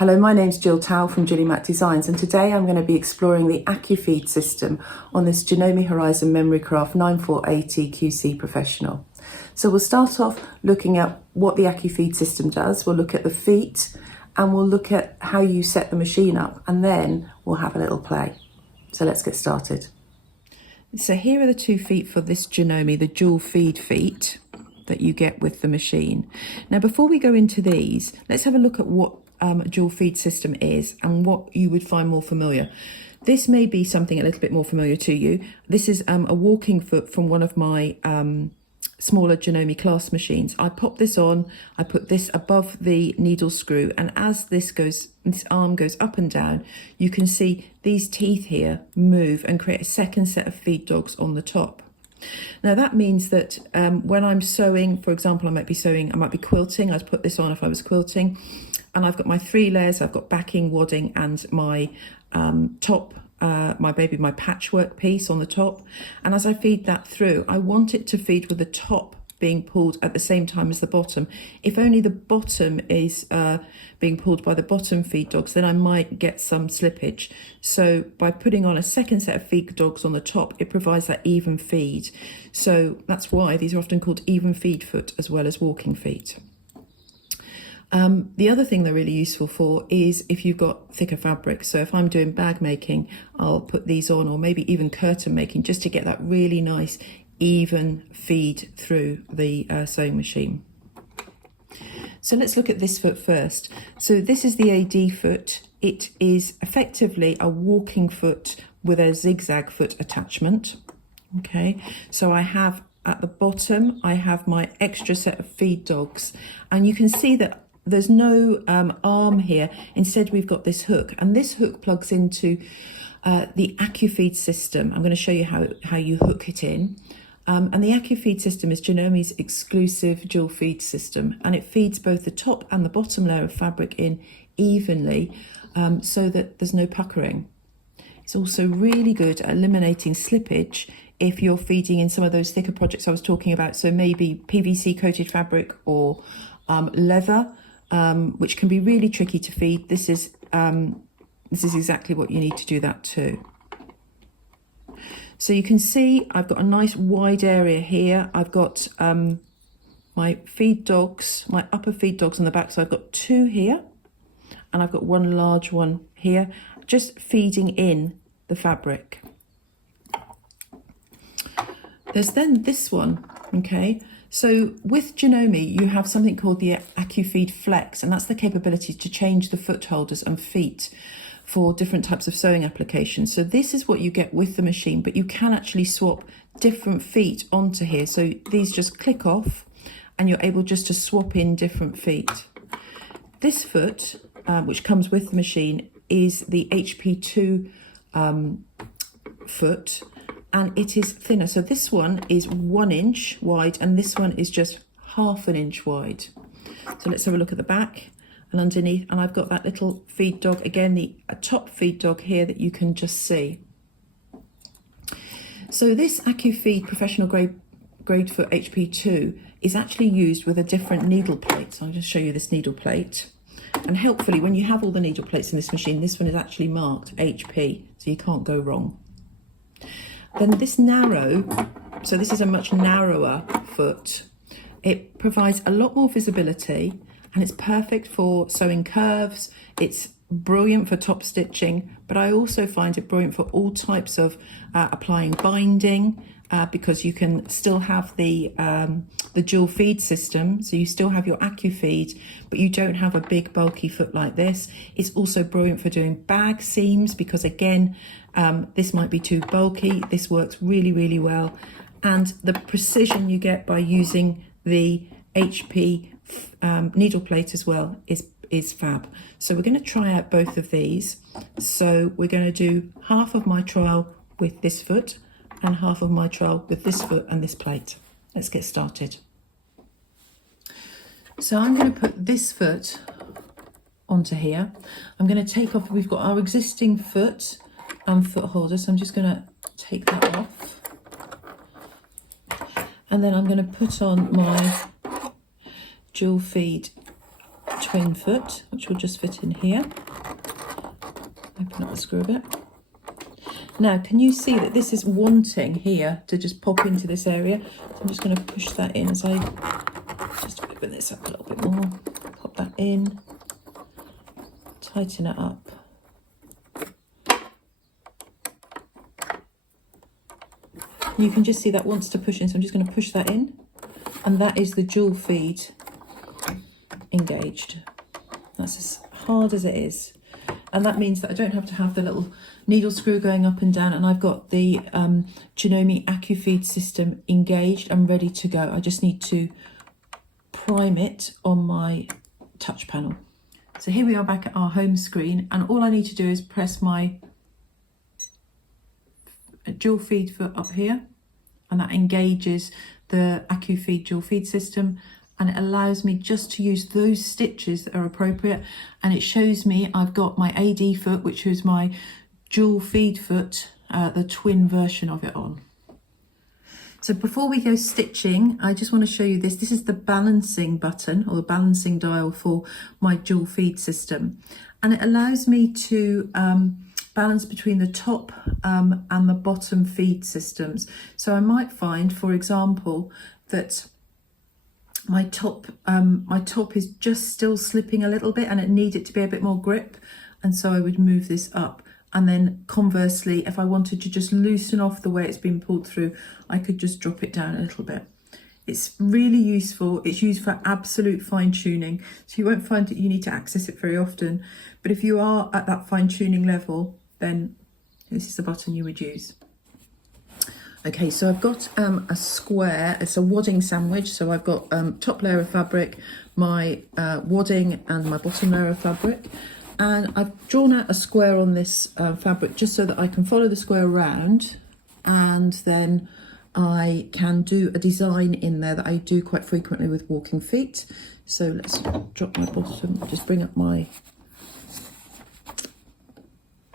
Hello, my name's Jill from GillyMac Designs, and today I'm going to be exploring the AcuFeed system on this Janome Horizon Memory Craft 9480 QC Professional. So we'll start off looking at what the AcuFeed system does, we'll look at the feet, and we'll look at how you set the machine up, and then we'll have a little play. So let's get started. So here are the 2 feet for this Janome, the dual feed feet that you get with the machine. Now before we go into these, let's have a look at what a dual feed system is and what you would find more familiar. This may be something a little bit more familiar to you. This is a walking foot from one of my smaller Janome class machines. I pop this on, I put this above the needle screw, and as this arm goes up and down, you can see these teeth here move and create a second set of feed dogs on the top. Now that means that when I'm sewing, for example, I might be quilting, I'd put this on if I was quilting, and I've got my 3 layers, I've got backing, wadding, and my top, my patchwork piece on the top. And as I feed that through, I want it to feed with the top being pulled at the same time as the bottom. If only the bottom is being pulled by the bottom feed dogs, then I might get some slippage. So by putting on a second set of feed dogs on the top, it provides that even feed. So that's why these are often called even feed foot as well as walking feet. The other thing they're really useful for is if you've got thicker fabric. So if I'm doing bag making, I'll put these on, or maybe even curtain making, just to get that really nice even feed through the sewing machine. So let's look at this foot first. So this is the AD foot. It is effectively a walking foot with a zigzag foot attachment. Okay, so I have at the bottom, I have my extra set of feed dogs, and you can see that there's no arm here. Instead, we've got this hook, and this hook plugs into the AcuFeed system. I'm going to show you how you hook it in. And the AcuFeed system is Janome's exclusive dual feed system, and it feeds both the top and the bottom layer of fabric in evenly so that there's no puckering. It's also really good at eliminating slippage if you're feeding in some of those thicker projects I was talking about, so maybe PVC coated fabric or leather, which can be really tricky to feed. This is exactly what you need to do that too. So you can see I've got a nice wide area here. I've got my feed dogs, my upper feed dogs on the back. So I've got 2 here, and I've got 1 large one here, just feeding in the fabric. There's then this one, okay? So with Janome, you have something called the AcuFeed Flex, and that's the capability to change the foot holders and feet for different types of sewing applications. So this is what you get with the machine, but you can actually swap different feet onto here. So these just click off, and you're able just to swap in different feet. This foot, which comes with the machine, is the HP2 foot, and it is thinner. So this one is 1 inch wide, and this one is just ½ an inch wide. So let's have a look at the back and underneath, and I've got that little feed dog, again, a top feed dog here that you can just see. So this AcuFeed professional grade for HP2 is actually used with a different needle plate. So I'll just show you this needle plate. And helpfully, when you have all the needle plates in this machine, this one is actually marked HP, so you can't go wrong. Then this so this is a much narrower foot. It provides a lot more visibility, and it's perfect for sewing curves. It's brilliant for top stitching, but I also find it brilliant for all types of applying binding, because you can still have the dual feed system, so you still have your AcuFeed, but you don't have a big bulky foot like this. It's also brilliant for doing bag seams, because again, this might be too bulky. This works really, really well, and the precision you get by using the HP needle plate as well is fab. So we're going to try out both of these. So we're going to do half of my trial with this foot and half of my trial with this foot and this plate. Let's get started. So I'm going to put this foot onto here. I'm going to take off, we've got our existing foot and foot holder, so I'm just going to take that off. And then I'm going to put on my dual feed tone foot, which will just fit in here. Open up the screw a bit. Now, can you see that this is wanting here to just pop into this area? So I'm just going to push that in as I just open this up a little bit more. Pop that in, tighten it up. You can just see that wants to push in, so I'm just going to push that in, and that is the Gill feed engaged. That's as hard as it is, and that means that I don't have to have the little needle screw going up and down, and I've got the Janome AcuFeed system engaged and ready to go. I just need to prime it on my touch panel. So here we are back at our home screen, and all I need to do is press my Gill feed foot up here, and that engages the AcuFeed Gill feed system, and it allows me just to use those stitches that are appropriate, and it shows me I've got my AD foot, which is my Gill feed foot, the twin version of it on. So before we go stitching, I just want to show you this. This is the balancing button, or the balancing dial for my Gill feed system, and it allows me to balance between the top and the bottom feed systems. So I might find, for example, that my top is just still slipping a little bit and it needs it to be a bit more grip, and so I would move this up. And then conversely, if I wanted to just loosen off the way it's been pulled through, I could just drop it down a little bit. It's really useful. It's used for absolute fine tuning, so you won't find that you need to access it very often, but if you are at that fine tuning level, then this is the button you would use. Okay, so I've got a square, it's a wadding sandwich. So I've got top layer of fabric, my wadding, and my bottom layer of fabric. And I've drawn out a square on this fabric just so that I can follow the square around, and then I can do a design in there that I do quite frequently with walking feet. So let's drop my bottom, just bring up my,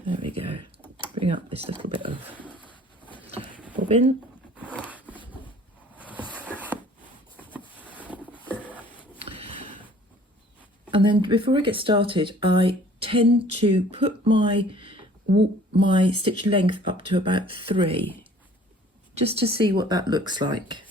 there we go, bring up this little bit of bobbin. And then before I get started, I tend to put my stitch length up to about 3, just to see what that looks like.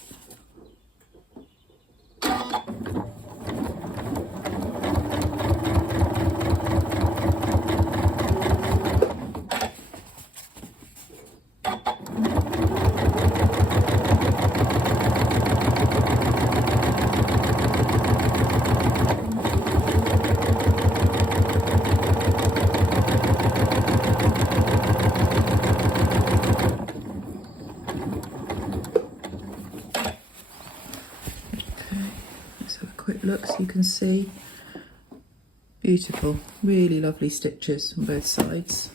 Look, so you can see, beautiful, really lovely stitches on both sides.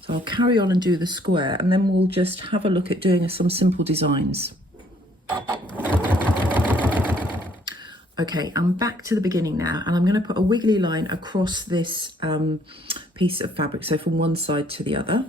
So I'll carry on and do the square, and then we'll just have a look at doing some simple designs. Okay, I'm back to the beginning now, and I'm going to put a wiggly line across this piece of fabric, so from one side to the other.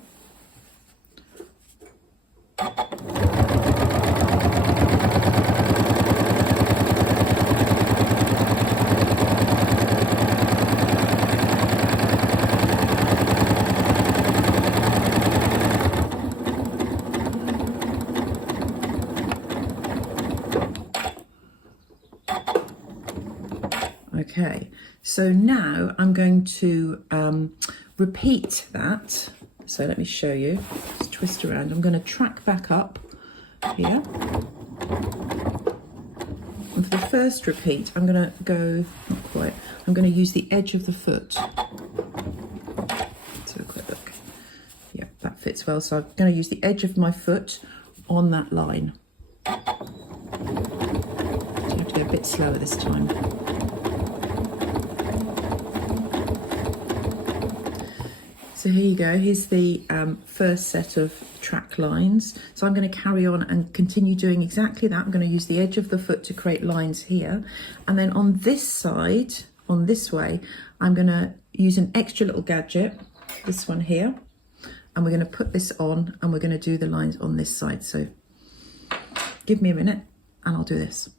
Okay, so now I'm going to repeat that. So let me show you. Just twist around. I'm going to track back up here. And for the first repeat, I'm going to go, not quite, I'm going to use the edge of the foot. Let's have a quick look. Yeah, that fits well. So I'm going to use the edge of my foot on that line. So you have to go a bit slower this time. So here you go, here's the first set of track lines. So I'm going to carry on and continue doing exactly that. I'm going to use the edge of the foot to create lines here. And then on this side, on this way, I'm going to use an extra little gadget, this one here. And we're going to put this on, and we're going to do the lines on this side. So give me a minute and I'll do this.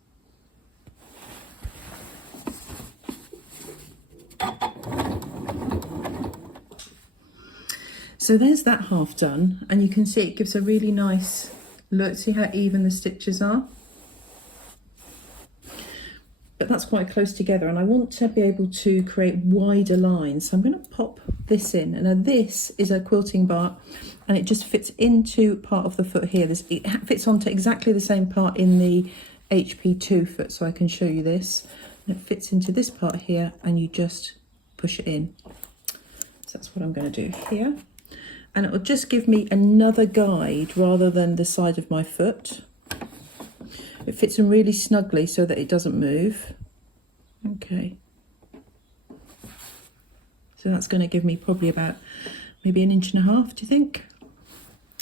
So there's that half done, and you can see it gives a really nice look. See how even the stitches are? But that's quite close together, and I want to be able to create wider lines. So I'm going to pop this in, and now this is a quilting bar, and it just fits into part of the foot here. It fits onto exactly the same part in the HP2 foot, so I can show you this. And it fits into this part here, and you just push it in. So that's what I'm going to do here. And it will just give me another guide rather than the side of my foot. It fits in really snugly so that it doesn't move. Okay. So that's going to give me probably about maybe 1.5 inches, do you think?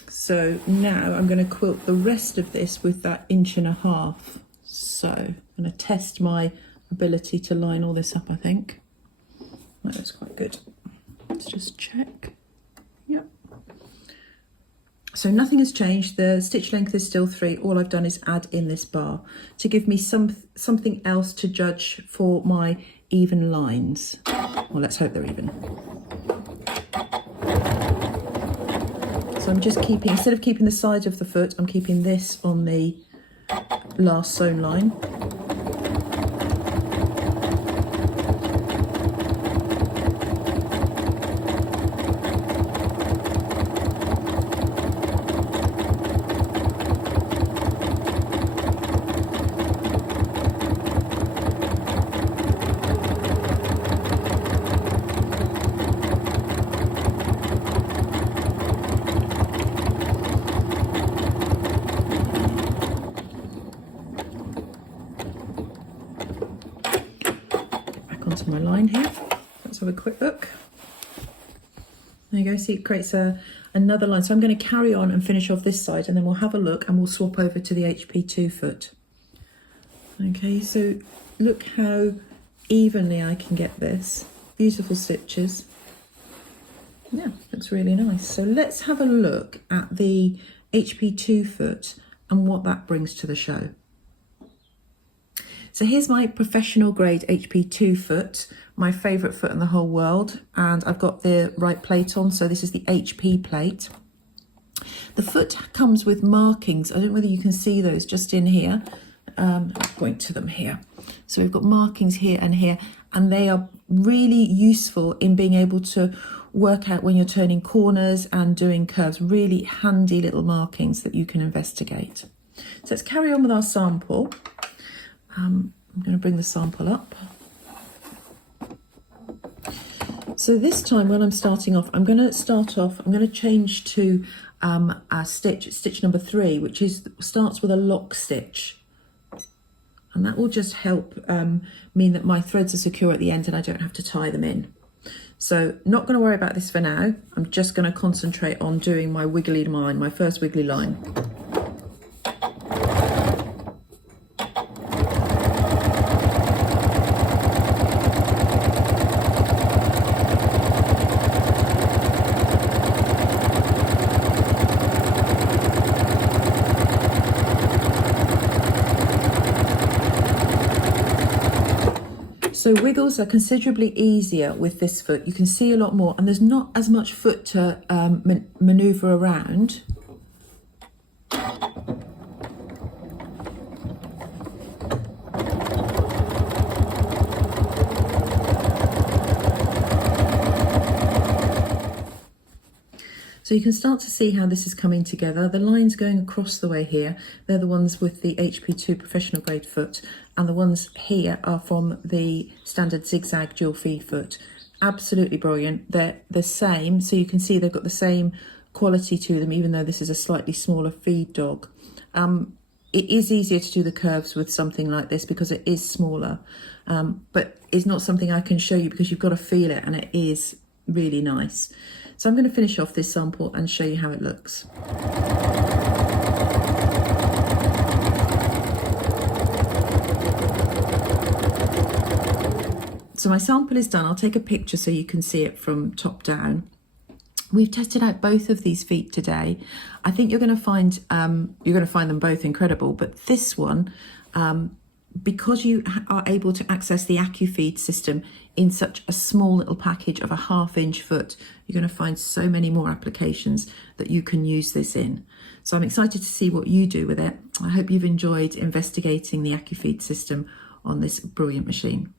So now I'm going to quilt the rest of this with that 1.5 inches. So I'm going to test my ability to line all this up, I think. That looks quite good. Let's just check. Yep. So nothing has changed. The stitch length is still 3. All I've done is add in this bar to give me something else to judge for my even lines. Well, let's hope they're even. So I'm just keeping, instead of keeping the side of the foot, I'm keeping this on the last sewn line. Onto my line here. Let's have a quick look. There you go. See, it creates another line. So I'm going to carry on and finish off this side, and then we'll have a look and we'll swap over to the HP2 foot. Okay, so look how evenly I can get this. Beautiful stitches. Yeah, looks really nice. So let's have a look at the HP2 foot and what that brings to the show. So here's my professional grade HP2 foot, my favourite foot in the whole world, and I've got the right plate on, so this is the HP plate. The foot comes with markings. I don't know whether you can see those just in here. I'll point to them here. So we've got markings here, and they are really useful in being able to work out when you're turning corners and doing curves. Really handy little markings that you can investigate. So let's carry on with our sample. I'm going to bring the sample up. So this time when I'm starting off, I'm going to change to a stitch number 3, which starts with a lock stitch. And that will just help mean that my threads are secure at the end and I don't have to tie them in. So not going to worry about this for now. I'm just going to concentrate on doing my wiggly line, my first wiggly line. So wiggles are considerably easier with this foot. You can see a lot more, and there's not as much foot to manoeuvre around. So you can start to see how this is coming together. The lines going across the way here, they're the ones with the HP2 professional grade foot, and the ones here are from the standard zigzag dual feed foot. Absolutely brilliant. They're the same, so you can see they've got the same quality to them, even though this is a slightly smaller feed dog. It is easier to do the curves with something like this because it is smaller, but it's not something I can show you because you've got to feel it, and it is really nice. So I'm going to finish off this sample and show you how it looks. So my sample is done. I'll take a picture so you can see it from top down. We've tested out both of these feet today. I think you're going to find them both incredible, but this one because you are able to access the AcuFeed system in such a small little package of a 1/2-inch foot, you're going to find so many more applications that you can use this in. So I'm excited to see what you do with it. I hope you've enjoyed investigating the AcuFeed system on this brilliant machine.